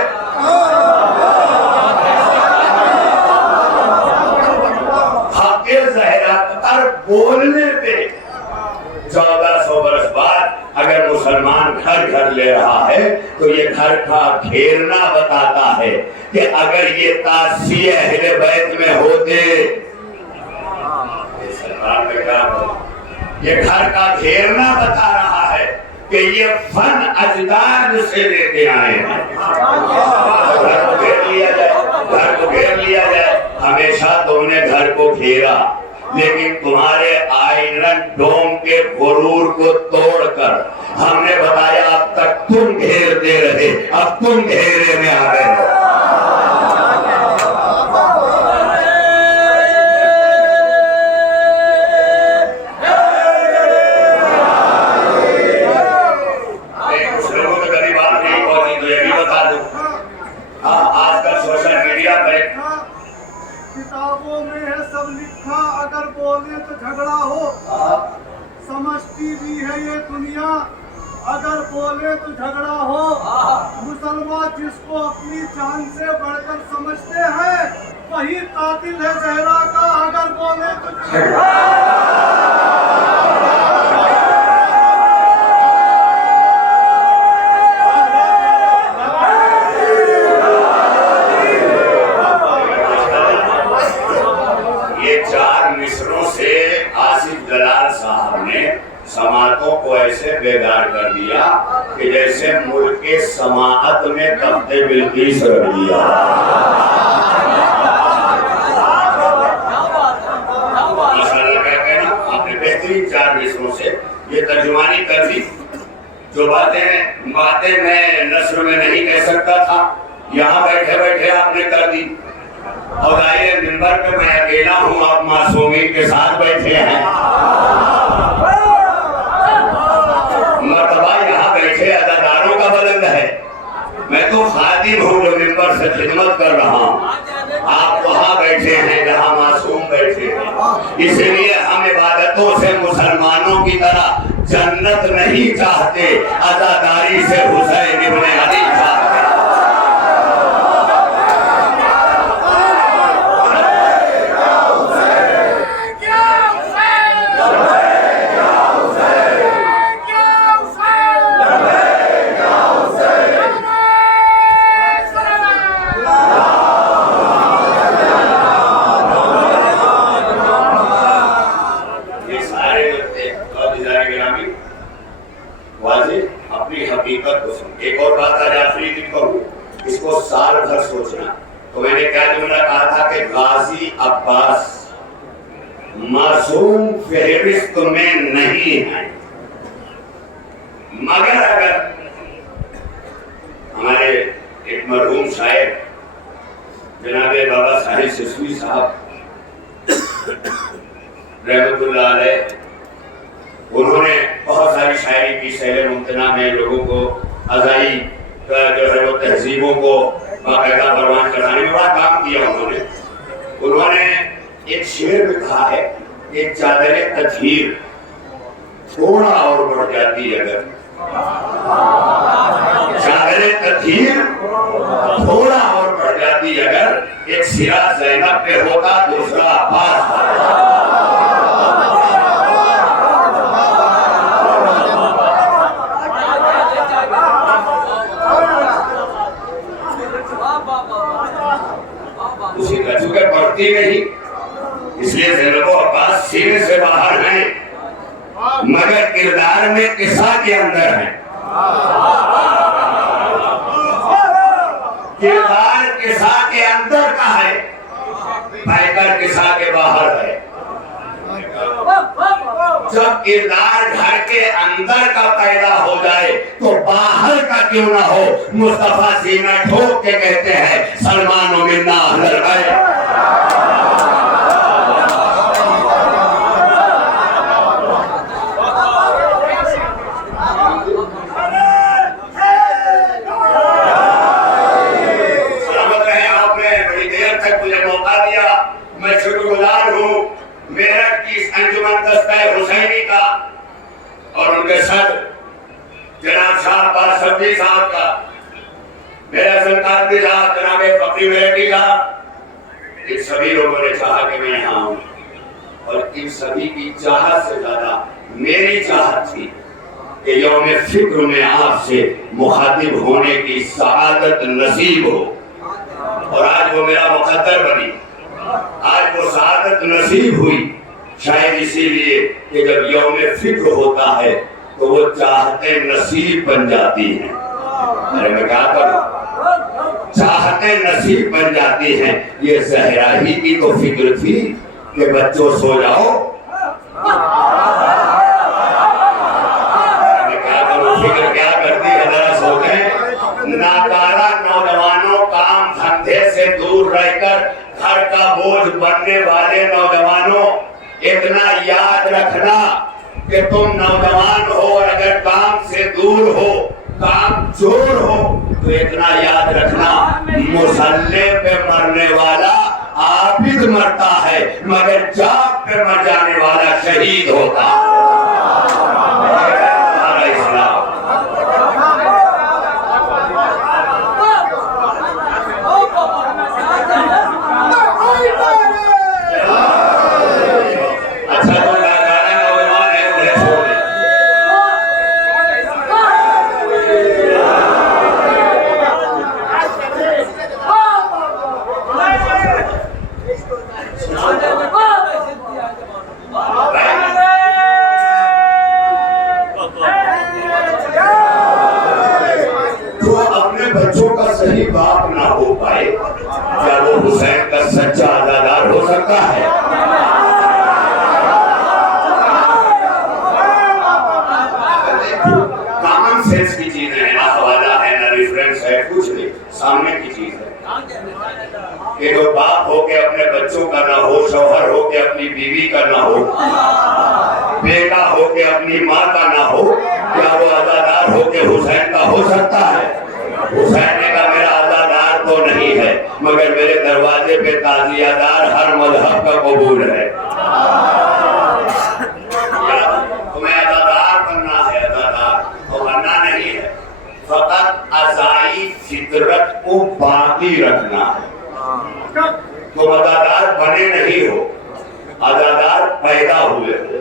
حق زہرا پر بولنے پہ 1400 برس بعد اگر مسلمان گھر گھر لے رہا ہے تو یہ گھر کا گھیرنا بتاتا ہے کہ اگر یہ تعصیہ اہل بیت میں ہوتے، یہ گھر کا گھیرنا بتا رہا ہے کہ یہ فن اجداد سے لے کے آئے ہیں. گھر کو گھیر لیا جائے، گھر کو گھیر لیا جائے. ہمیشہ تم نے گھر کو گھیرا، لیکن تمہارے آئرن ڈوم کے غرور کو توڑ کر ہم نے بتایا اب تک تم گھیرتے رہے، اب تم گھیرے میں آ گئے ہو. آج کل سوشل میڈیا پہ کتابوں میں ہے سب لکھا، اگر بولے تو جھگڑا ہو. سمجھتی بھی ہے یہ دنیا، اگر بولے تو جھگڑا ہو. مسلمان جس کو اپنی جان سے بڑھ کر سمجھتے ہیں وہی قاتل ہے زہرا کا، اگر بولے تو جھگڑا. سماعتوں کو ایسے بیدار کر دیا کہ جیسے ملک کے سماعت میں تخت بلقیس رکھ دیا. ماشاءاللہ کہتے ہیں نا، آپ نے بہترین 4 مصروں سے یہ ترجمانی کر دی. جو باتیں میں نثر میں نہیں کہہ سکتا تھا، یہاں بیٹھے بیٹھے آپ نے کر دی. اور آئیے منبر پہ میں اکیلا ہوں، آپ معصومین کے ساتھ بیٹھے ہیں. مرتبہ یہاں بیٹھے اداداروں کا بلند ہے، میں تو خادم ہوں جو منبر سے خدمت کر رہا ہوں. آپ وہاں بیٹھے ہیں جہاں معصوم بیٹھے ہیں. اس لیے ہم عبادتوں سے مسلمانوں کی طرح جنت نہیں چاہتے، عزاداری سے حسین ابن علی چاہتے. ایک اور بات آج آخری دن کروں، اس کو سال بھر سوچنا. تو میں نے کیا جملہ کہا تھا کہ غازی عباس معصوم فہرست میں نہیں ہے، مگر اگر ہمارے ایک مرحوم شاعر جناب بابا صاحب سسوی صاحب رحمت اللہ علیہ، انہوں نے بہت ساری شاعری کی. سیل ممتنع میں لوگوں کو ازائی کا جو ہے وہ تہذیبوں کو باقاعدہ پروان چڑھانے میں بڑا کام کیا. انہوں نے ایک شعر میں کہا ہے کہ چادر تطہیر تھوڑا اور بڑھ جاتی اگر، چادر تطہیر تھوڑا اور بڑھ جاتی اگر، ایک سرا زینب پہ ہوتا دوسرا عباس. چونکہ پڑھتی نہیں اس لیے زینب و عباس سینے سے باہر ہیں، مگر کردار میں قصہ کے اندر ہیں. کردار قصہ کے اندر کا ہے، پیکر قصہ کے باہر ہے. جب کردار گھر کے اندر کا پیدا ہو جائے تو باہر کا کیوں نہ ہو. مصطفیٰ سینہ ٹھوک کے کہتے ہیں سلمان و منا اہل الغیب. ہوں میرٹھ کی انجمن دستہ حسینی کا اور ان کے صدر جناب شاہ بارسبی صاحب کا، میرا سرکار بھی صاحب جناب فقی میرٹھی صاحب، ان سبھی لوگوں نے چاہا کہ میں یہاں ہوں، اور ان سبھی کی چاہت سے زیادہ میری چاہت تھی کہ یوم فکر میں آپ سے مخاطب ہونے کی سعادت نصیب ہو، اور آج وہ میرا مقدر بنی، آج وہ سعادت نصیب ہوئی، شاید اسی لیے کہ جب یوم فکر ہوتا ہے تو وہ چاہتے نصیب بن جاتی ہیں۔ ارے میں کیا کروں، چاہتے نصیب بن جاتی ہیں۔ یہ زہرا ہی کی تو فکر تھی کہ بچوں سو جاؤ، فکر کیا کرتی ہے، ذرا سوچیں۔ ناکارہ نوجوانوں کام دھندے سے دور رہ کر گھر کا بوجھ بننے والے نوجوانوں، اتنا یاد رکھنا کہ تم نوجوان ہو اور اگر کام سے دور ہو، کام چور ہو، تو اتنا یاد رکھنا مسلح پہ مرنے والا عابد مرتا ہے مگر جاگ پہ مر جانے والا شہید ہوتا۔ صحیح باپ نہ ہو پائے، کیا وہ حسین کا سچا عزادار ہو سکتا ہے؟ کامن سینس کی چیز ہے، نہ حوالہ ہے نہ ریفرنس ہے، کچھ نہیں، سامنے کی چیز ہے کہ جو باپ ہو کے اپنے بچوں کا نہ ہو، شوہر ہو کے اپنی بیوی کا نہ ہو، بیٹا ہو کے اپنی ماں کا نہ ہو، کیا وہ عزادار ہو کے حسین کا ہو سکتا ہے؟ حسین نے کہا میرا عزادار تو نہیں ہے مگر میرے دروازے پہ تعزیہ دار ہر مذہب کا قبول ہے۔ تمہیں عزادار بننا ہے، عزادار تو بننا نہیں ہے، فقط عزائی فطرت کو باقی رکھنا ہے۔ تم عزادار بنے نہیں ہو، عزادار پیدا ہوئے ہو۔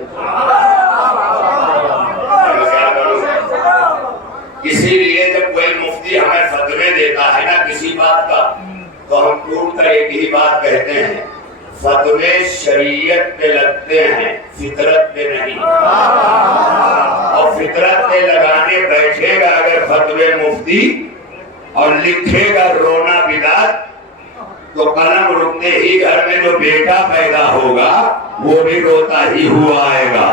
اسی لیے جب کوئی مفتی ہمیں فتوے دیتا ہے نا کسی بات کا تو ہم ٹوٹ کر ایک ہی بات کہتے ہیں، فتوے شریعت پہ لگتے ہیں، فطرت پہ نہیں۔ اور فطرت پہ لگانے بیٹھے گا اگر فتوے مفتی اور لکھے گا رونا بدعت، تو قلم رکتے ہی گھر میں جو بیٹا پیدا ہوگا وہ بھی روتا ہی ہوا آئے گا،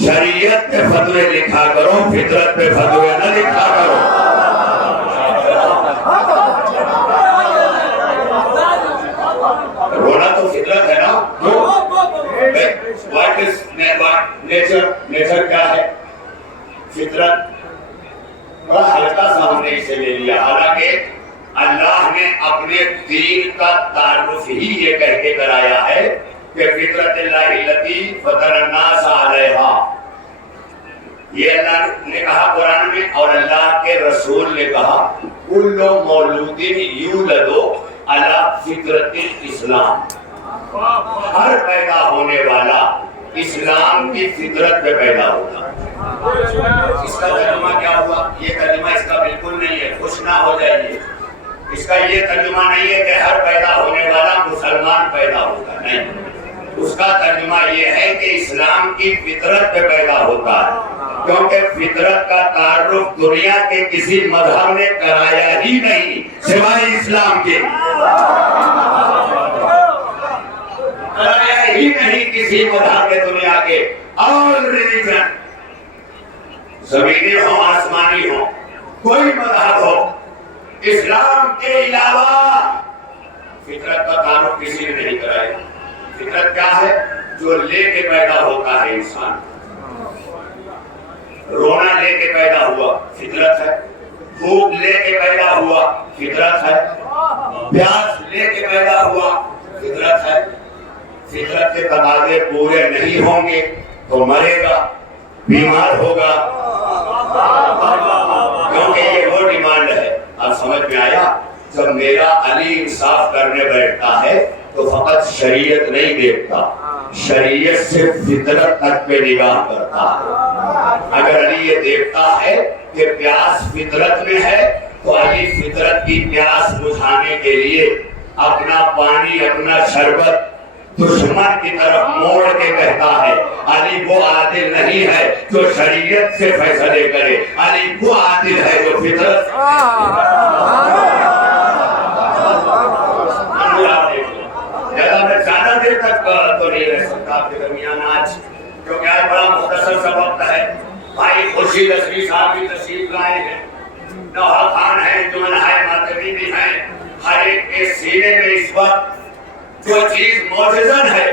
شریعت پہ فتوے لکھا کرو، فطرت پہ فتوے نہ لکھا کرو۔ رونا تو فطرت ہے نا، نیچر کیا ہے؟ فطرت بڑا ہلکا سا ہم نے اسے لے لیا، حالانکہ اللہ نے اپنے دین کا تعارف ہی یہ کہہ کے کرایا ہے کہ فطرت اللہ التی فطر الناس علیہا، یہ اللہ نے کہا قرآن میں، اور اللہ کے رسول نے کہا کل مولود یولد علی فطرت الاسلام، ہر پیدا ہونے والا اسلام کی فطرت پہ پیدا ہوتا ہے۔ اس کا ترجمہ کیا ہوا؟ یہ ترجمہ اس کا بالکل نہیں ہے، خوش نہ ہو جائیے، اس کا یہ ترجمہ نہیں ہے کہ ہر پیدا ہونے والا مسلمان پیدا ہوتا، نہیں، اس کا ترجمہ یہ ہے کہ اسلام کی فطرت پہ پیدا ہوتا ہے، کیونکہ فطرت کا تعارف دنیا کے کسی مذہب نے کرایا ہی نہیں سوائے اسلام کے، کرایا ہی نہیں کسی مذہب نے دنیا کے، اور ریلیجن زمینی ہو آسمانی ہو، کوئی مذہب ہو، اسلام کے علاوہ فطرت کا تعارف کسی نے نہیں کرایا۔ فطرت کیا ہے؟ جو لے کے پیدا ہوتا ہے انسان، رونا لے کے پیدا ہوا فطرت ہے، بھوک لے کے پیدا ہوا فطرت ہے، پیاس لے کے پیدا ہوا فطرت ہے۔ فطرت کے تقاضے پورے نہیں ہوں گے تو مرے گا، بیمار ہوگا، کیونکہ یہ وہ ڈیمانڈ ہے۔ اب سمجھ میں آیا؟ جب میرا علی انصاف کرنے بیٹھتا ہے تو فقط شریعت نہیں دیکھتا، شریعت سے فطرت تک پہ نگاہ کرتا ہے۔ اگر علی یہ دیکھتا ہے کہ پیاس فطرت میں ہے تو علی فطرت کی پیاس بجھانے کے لیے اپنا پانی، اپنا شربت دشمن کی طرف موڑ کے کہتا ہے۔ علی وہ عادل نہیں ہے جو شریعت سے فیصلے کرے، علی وہ عادل ہے جو فطرت میں زیادہ دیر تک تو نہیں رہ سکتا آپ کے درمیان آج، کیونکہ آج بڑا مختصر سا وقت ہے۔ بھائی خورشید اصغری صاحب بھی تشریف لائے ہیں، نوحہ خان ہیں، جمن ہے، ماتمی بھی ہیں۔ ہر ایک کے سینے میں اس وقت جو چیز معجزن ہے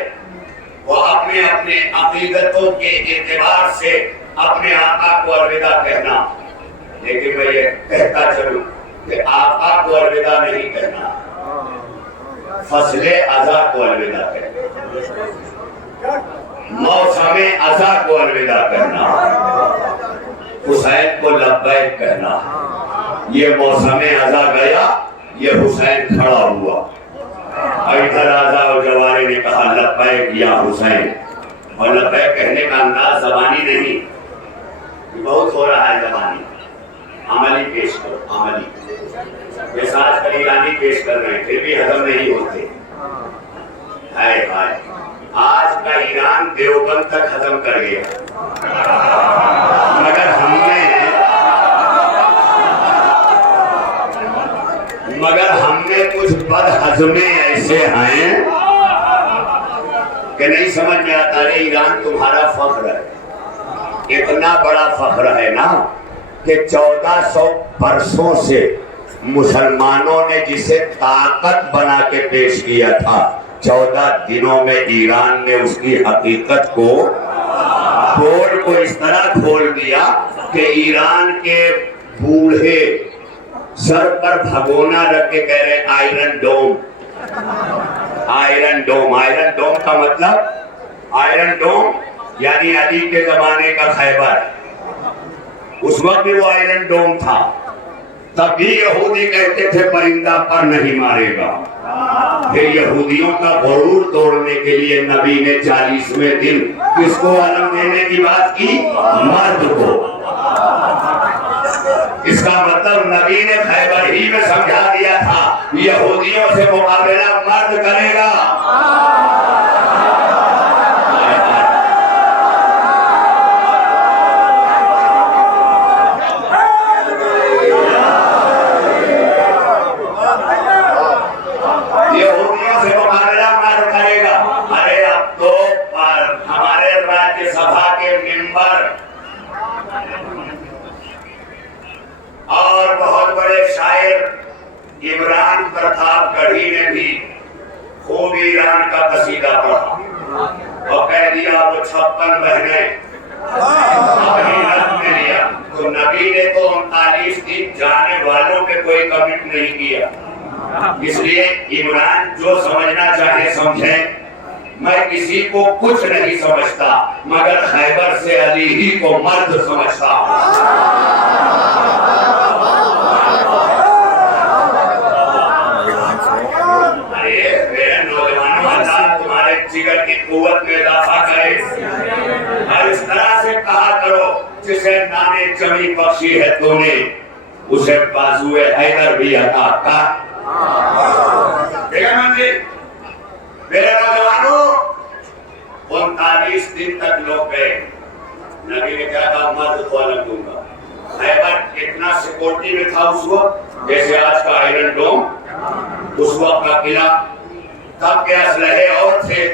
وہ اپنے اپنے عقیدتوں کے اعتبار سے اپنے آقا کو الوداع کہنا۔ لیکن میں یہ کہتا چلوں کہ آقا کو الوداع نہیں کہنا، فصل ازا کو الوداع کہنا، موسم ازا کو الوداع کہنا، حسین کو لبیک کہنا۔ یہ موسم ازا گیا، یہ حسین کھڑا ہوا، ادھر ازا و جواری نے کہا لبیک یا حسین، اور لبیک کہنے کا انداز زبانی نہیں، بہت ہو رہا ہے زبانی، عملی پیش کرو، عملی جیسا آج کل ایرانی پیش کر رہے ہیں پھر بھی ہضم نہیں ہوتے۔ ہائے ہائے، آج کا ایران دیوبند تک ہضم کر گیا، مگر ہم نے کچھ بد ہضمے ایسے ہیں کہ نہیں سمجھ میں آتا۔ رہے ایران تمہارا فخر ہے، اتنا بڑا فخر ہے نا کہ 1400 برسوں سے مسلمانوں نے جسے طاقت بنا کے پیش کیا تھا، 14 دنوں میں ایران نے اس کی حقیقت کو پول کو اس طرح کھول دیا کہ ایران کے بوڑھے سر پر بھگونا رکھ کے کہہ رہے Iron Dome, Iron Dome. Iron Dome کا مطلب، آئرن ڈوم یعنی علی کے زمانے کا خیبر، اس وقت بھی وہ آئرن ڈوم تھا۔ تب بھی یہودی کہتے تھے پرندہ پر نہیں مارے گا۔ پھر یہودیوں کا غرور توڑنے کے لیے نبی نے 40ویں دن کس کو علم دینے کی بات کی؟ مرد کو۔ اس کا مطلب نبی نے خیبر ہی میں سمجھا دیا تھا یہودیوں سے مقابلہ مرد کرے گا۔ اور بہت بڑے شاعر عمران پرتاپ گڑھی نے بھی خوب ایران کا قصیدہ پڑھا اور کہہ دیا وہ 56 بہنیں اپنی نظم میں لیا۔ تو نبی نے تو 39 دن جانے والوں پہ کوئی کمنٹ نہیں کیا، اس لیے عمران جو سمجھنا چاہے سمجھے، میں کسی کو کچھ نہیں سمجھتا مگر خیبر سے علی ہی کو مرد سمجھتا ہوں۔ جگر کی قوت میں اضافہ کرے اور اس طرح سے کہا کرو جسے نانے جمی بخشی ہے تو نے اسے بازوئے حیدر بھی عطا کر۔ میرے نوجوانوں 39 دن تک لوگ گئے، نبی نے کہا تھا مرد کو الگ دوں گا۔ خیبر اتنا سیکورٹی میں تھا اس وقت جیسے آج کا آئرن ڈوم، اس وقت کا قلعہ، تب کے اسلحے اور تھے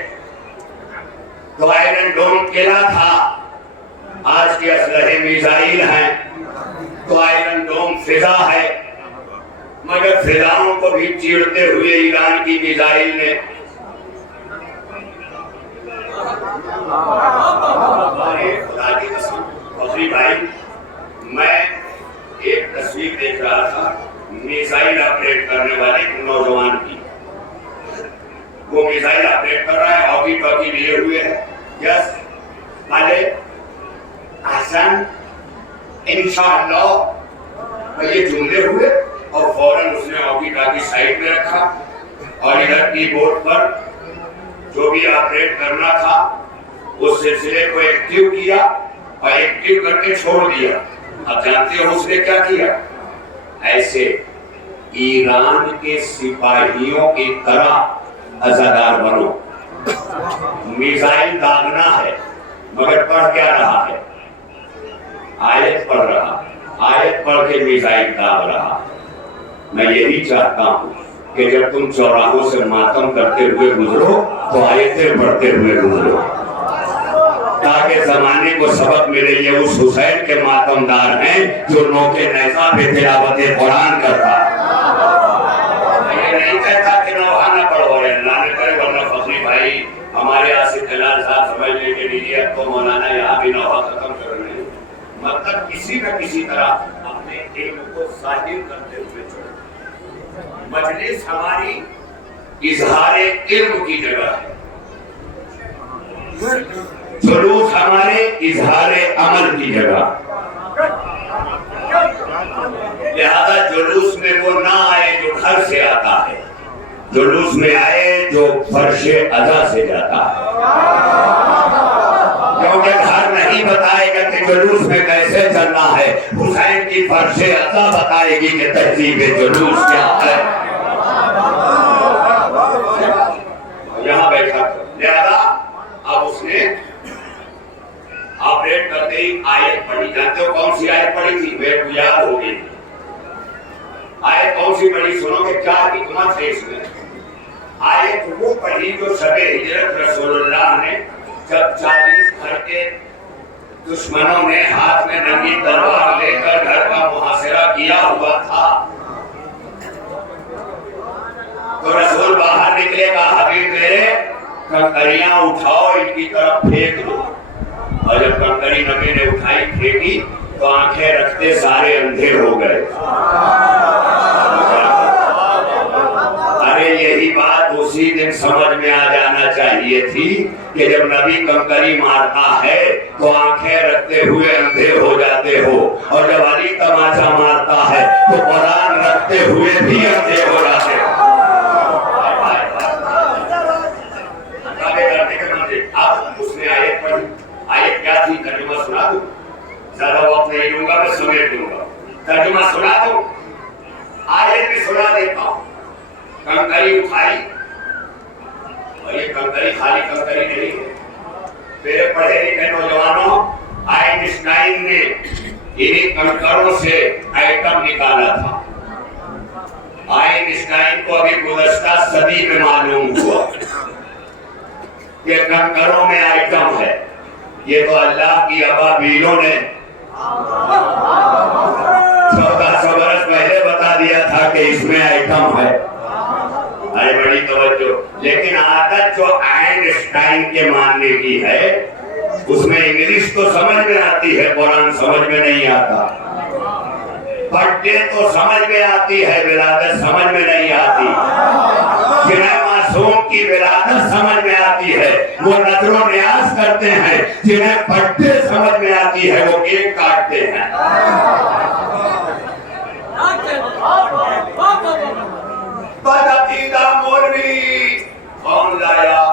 تو آئرن ڈوم قلعہ تھا، آج کے اسلحے میزائل ہیں تو آئرن ڈوم فضا ہے، مگر فضاؤں کو بھی چیرتے ہوئے ایران کی میزائل نے خدا کی قسم فخری بھائی، میں ایک تصویر دیکھ رہا تھا میزائل آپریٹ کرنے والے ایک نوجوان کی. وہ میزائل آپریٹ کر رہا ہے, ہاکی ٹاکی لیے ہوئے ہے. یس والے احسن انشاءاللہ یہ جملے ہوئے اور فوراً اس نے ہاکی ٹاکی سائڈ میں رکھا اور ادھر کی بورڈ پر جو بھی آپریٹ کرنا تھا اس سلسلے کو ایکٹیو کیا اور ایکٹیو کر کے چھوڑ دیا. اب جانتے ہو اس نے کیا کیا؟ ایسے ایران کے سپاہیوں کی طرح عزادار بنو. میزائل داغنا ہے مگر پڑھ کیا رہا ہے؟ آیت پڑھ رہا, آیت پڑھ کے میزائل داغ رہا. میں یہی چاہتا ہوں کہ جب تم چوراہوں سے ماتم کرتے ہوئے گزرو تو آیتیں پڑھتے ہوئے گزرو, تاکہ زمانے کو سبق ملے یہ اس حسین کے ماتم دار ہیں جو نوکے نیزہ پہ تلاوت قرآن کرتا. یہ نہیں کہتا کہ نوحہ پڑھو, اللہ نے کرے, ورنہ فخری بھائی ہمارے آصف جلال صاحب سمجھ لیں کہ لیجیے اب تو مولانا یہاں بھی نوحہ ختم کر رہے ہیں. مطلب کسی نہ کسی طرح اپنے علم کو ظاہر کرتے ہوئے چلو. مجلس ہماری اظہار علم کی جگہ ہے, جلوس ہمارے اظہار عمل کی جگہ. لہذا جلوس میں وہ نہ آئے جو گھر سے آتا ہے, جلوس میں آئے جو فرش ادا سے جاتا ہے. کیونکہ گھر نہیں بتائے گا کہ جلوس میں کیسے چلنا ہے, حسین کی فرش ادا بتائے گی کہ تہذیب جلوس کیا ہے. یہاں بیٹھا. لہذا اب اس نے آپریٹ کرتے ہی آیت پڑھی. جانتے ہو کون سی آیت پڑھی تھی؟ میرے کو یاد ہو گئی. آیت کون سی پڑھی سنو کہ کیا حکمت ہے اس میں. آیت وہ پڑھی جو شب ہجرت رسول اللہ نے جب 40 گھر کے دشمنوں نے ہاتھ میں ننگی تلوار لے کر گھر کا محاصرہ کیا ہوا تھا, تو رسول باہر نکلے گا, حبیب میرے کنکریاں اٹھاؤ ان کی طرف پھینک دو. اور جب کنکری نبی نے اٹھائی پھینکی تو آنکھیں رکھتے سارے اندھے ہو گئے. ارے یہی بات اسی دن سمجھ میں آ جانا چاہیے تھی کہ جب نبی کنکری مارتا ہے تو آنکھیں رکھتے ہوئے اندھے ہو جاتے ہو, اور جب علی تماچا مارتا ہے تو قرآن رکھتے ہوئے بھی اندھے ہو جاتے ہو. اب اس نے آیت پڑھی. آیت کیا تھی؟ ترجمہ سنا دوں, زیادہ وقت نہیں لوں گا, میں سمیٹ دوں گا. ترجمہ سنا دوں, آیت بھی سنا دیتا ہوں. کنکری اٹھائی, اور یہ کنکری خالی کنکری نہیں ہے. میرے پڑھے لکھے نوجوانوں, آئنسٹائن نے انہیں کنکروں سے ایٹم نکالا تھا. آئنسٹائن کو ابھی گزشتہ صدی میں معلوم ہوا کہ کنکروں میں ایٹم ہے. یہ تو اللہ کی ابابیلوں نے 1400 برس پہلے بتا دیا تھا کہ اس میں ایٹم ہے. بڑی توجہ. لیکن عادت جو آئنسٹائن کے ماننے کی ہے اس میں انگلش تو سمجھ میں آتی ہے, قرآن سمجھ میں نہیں آتا. پٹے تو سمجھ میں آتی ہے, ولادت سمجھ میں نہیں آتی. جنہیں معصوم کی ولادت سمجھ میں آتی ہے وہ نظر و نیاز کرتے ہیں, جنہیں پٹے سمجھ میں آتی ہے وہ کیک کاٹتے ہیں. بدعقیدہ مولوی کون لایا؟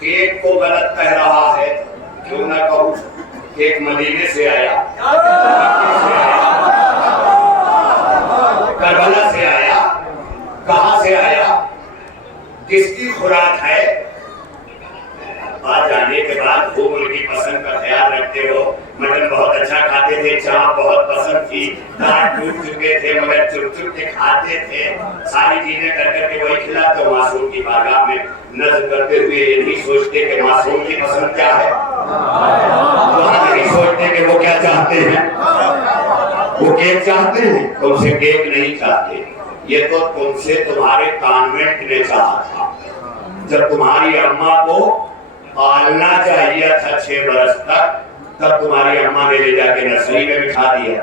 کیک کو غلط کہہ رہا ہے, کیوں نہ کہوں کیک مدینے سے آیا, کربلا سے آیا, کہاں سے آیا, کس کی خوراک ہے. بات جانے کے بعد خوب ان کی پسند کا خیال رکھتے ہو. مٹن بہت اچھا کھاتے تھے, چاپ بہت پسند تھی, دانت ٹوٹ چکے تھے مگر چپ چپ کے کھاتے تھے. ساری چیزیں کر کر کے وہی کھلاتے. معصوم کی بارگاہ میں نظر کرتے ہوئے یہ نہیں سوچتے کہ معصوم کی پسند کیا ہے, وہاں نہیں سوچتے کہ وہ کیا چاہتے ہیں. وہ کیک چاہتے ہیں, تم سے کیک نہیں چاہتے. یہ تو تم سے تمہارے کانوینٹ نے چاہا تھا. جب تمہاری اماں کو پالنا چاہیے تھا 6 برس تک, تب تمہاری اماں نے لے جا کے نرسری میں بٹھا دیا.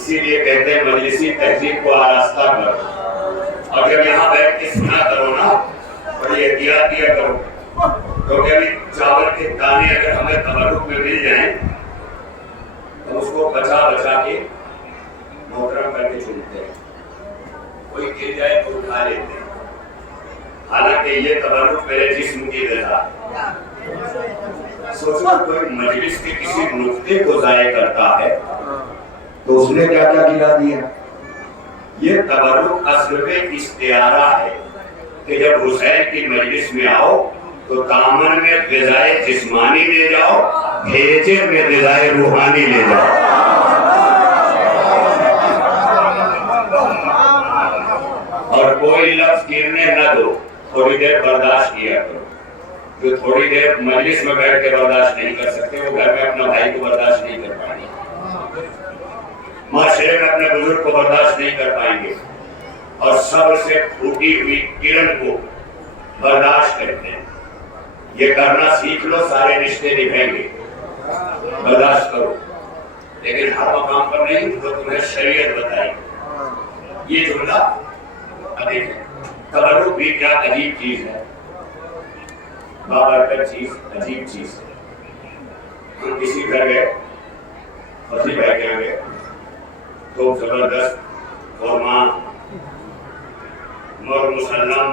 اسی لیے کہتے ہیں مجلسی تہذیب کو آراستہ کرو، اور جب یہاں بیٹھ کے سنا کرو نا بڑی احتیاط کیا کرو، کیونکہ ابھی چاول کے دانے اگر ہمیں تبرک میں مل جائیں تو اس کو بچا بچا کے محترم کر کے چنتے ہیں، کوئی گر جائے تو اٹھا لیتے ہیں، حالانکہ یہ تبرک میرے جسم کی غذا۔ سوچو کوئی مجلس کے کسی نقطے کو ضائع کرتا ہے تو اس نے کیا کیا گرا دیا۔ یہ تبرک اصل میں استعارہ ہے کہ جب حسین کی مجلس میں آؤ تو دامن میں غذائے جسمانی لے جاؤ، بھیجے میں غذائے روحانی لے جاؤ۔ اور کوئی لفظ گرنے نہ دو، تھوڑی دیر برداشت کیا کرو۔ جو تھوڑی دیر مجلس میں بیٹھ کے برداشت نہیں کر سکتے وہ گھر میں اپنا بھائی کو برداشت نہیں کر پائیں گے، معاشرے میں اپنے بزرگ کو برداشت نہیں کر پائیں گے، اور صبر سے پھوٹی ہوئی کرن کو برداشت کرتے ہیں۔ یہ کرنا سیکھ لو، سارے رشتے نبھیں گے۔ برداشت کرو، لیکن ہر مقام پر نہیں جو تمہیں شریعت بتائی۔ یہ جملہ دیکھیں، تبرک بھی کیا عجیب چیز ہے، بابرکت چیز، عجیب چیز ہے۔ ہم کسی گھر گئے، فصیح بھائی کے یہاں گئے تو زبردست قورمہ مر مسلم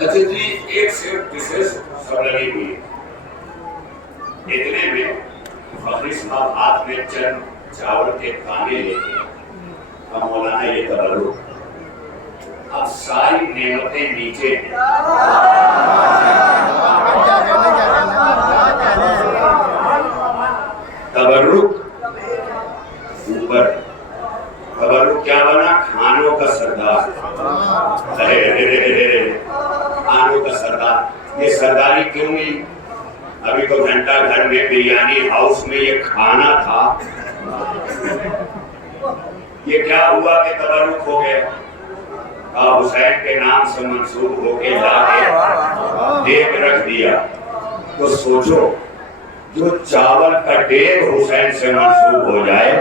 اتنی ایک سے ڈشز سب لگی ہوئی ہے۔ اتنے میں فخری صاحب ہاتھ میں چند چاول کے دانے لے کے اب مولانا یہ تبرک، اب ساری نعمتیں نیچے ہیں، تبرک اوپر۔ تبرک کیا بنا؟ کھانوں کا سردار، کھانوں کا سردار۔ یہ سرداری کیوں نہیں؟ ابھی تو گھنٹہ گھر میں بریانی ہاؤس میں یہ کھانا تھا، یہ کیا ہوا کہ تبرک ہو گیا؟ حسین کے نام سے منسوب ہو کے لا کے دیگ رکھ دیا۔ تو سوچو جو چاول کا دیگ حسین سے منسوب ہو جائے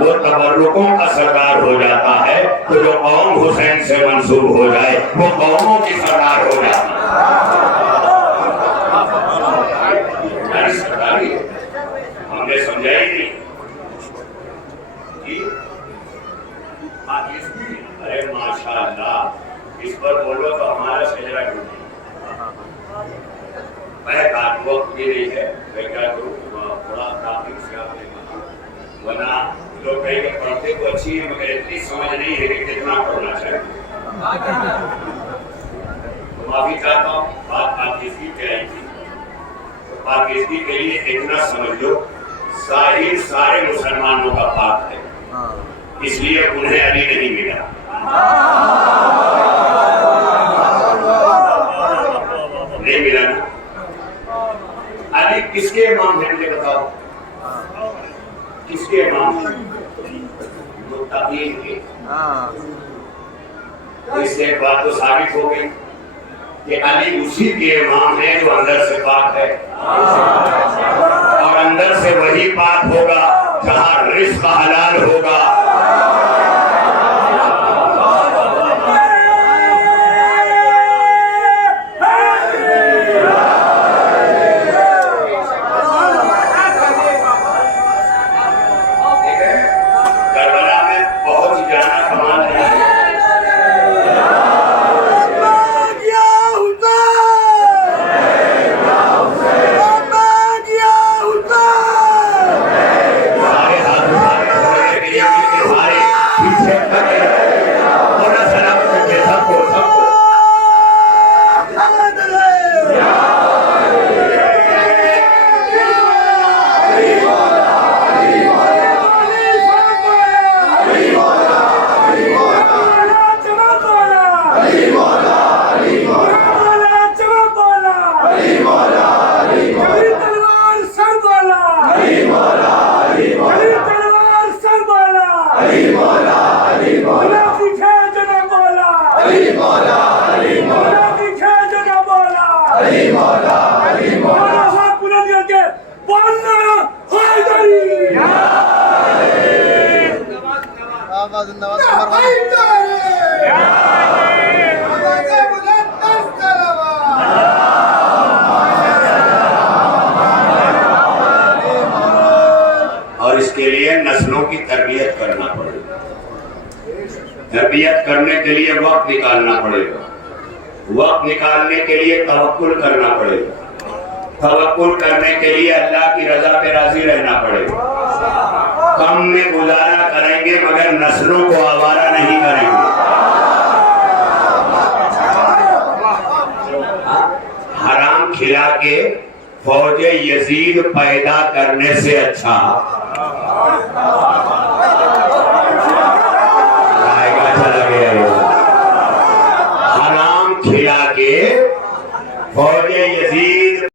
وہ تبرکوں کا سردار ہو جاتا ہے، تو جو قوم حسین سے منسوب ہو جائے وہ قوموں کی سردار ہو جاتا ہے۔ سرداری ہم نے سمجھا ہی نہیں۔ ارے ماشاءاللہ، اس پر بولو تو ہمارا شجرہ ٹوٹے۔ میں کہا وقت بھی نہیں ہے، میں کیا کروں، تھوڑا تاخیر سے آپ نے کہا، ورنہ لوگ کہیں کہ پڑھتے تو اچھی ہے مگر اتنی سمجھ نہیں ہے کہ کتنا پڑھنا چاہیے۔ معافی چاہتا ہوں، بات پاکیزگی پہ آئی تھی، پاکیزگی کے لیے اتنا سمجھ لو ظاہر سارے مسلمانوں کا پاک ہے، اس لیے انہیں علی نہیں ملا۔ نہیں ملا نا؟ علی کس کے امام ہیں مجھے بتاؤ، کس کے امام ہیں؟ متقین کے۔ اس سے ایک بات تو ثابت ہو گئی کہ علی اسی کے امام ہیں جو اندر سے پاک ہے، اور اندر سے وہی پاک ہوگا جہاں رزق حلال ہوگا۔ آباد زندہ اور اس کے لیے نسلوں کی تربیت کرنا پڑے گا. تربیت کرنے کے لیے وقت نکالنا پڑے گا. وقت نکالنے کے لیے توکل کرنا پڑے گا. توکل کرنے کے لیے اللہ کی رضا پہ راضی رہنا پڑے گا. کم میں گزارا کریں گے مگر نسلوں کو آوارہ نہیں کریں گے. حرام کھلا کے فوج یزید پیدا کرنے سے اچھا چلا گیا. حرام کھلا کے فوج یزید